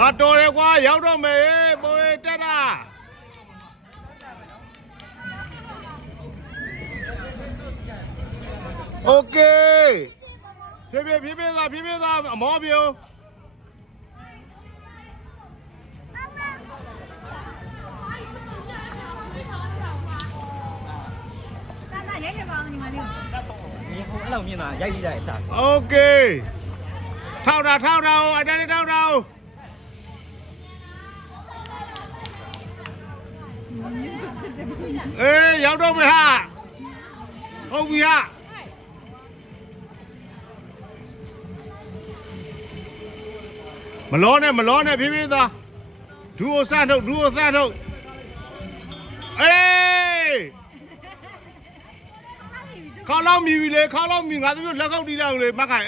တော်တယ်ကွာရောက်တော့မယ်ပိုးတက်တာโอเคဖြည်းဖြည်းသာအမောပြိုအဲ့လိုမြင်တာရိုက်ပြီးတဲ့အစား โอเคထောက်တာအတိုင်းထောက်တာအေးရောက်တော့မယ်ဟာဟုတ်ပြီဟာမလောနဲ့ဖြည်းဖြည်းသာဒူကိုစထုတ်အေးခေါင်းလောက်မြည်ပြီလေခေါင်းလောက်မြည်ငါတို့လက်ကောက်တီးလိုက်လေမခိုင်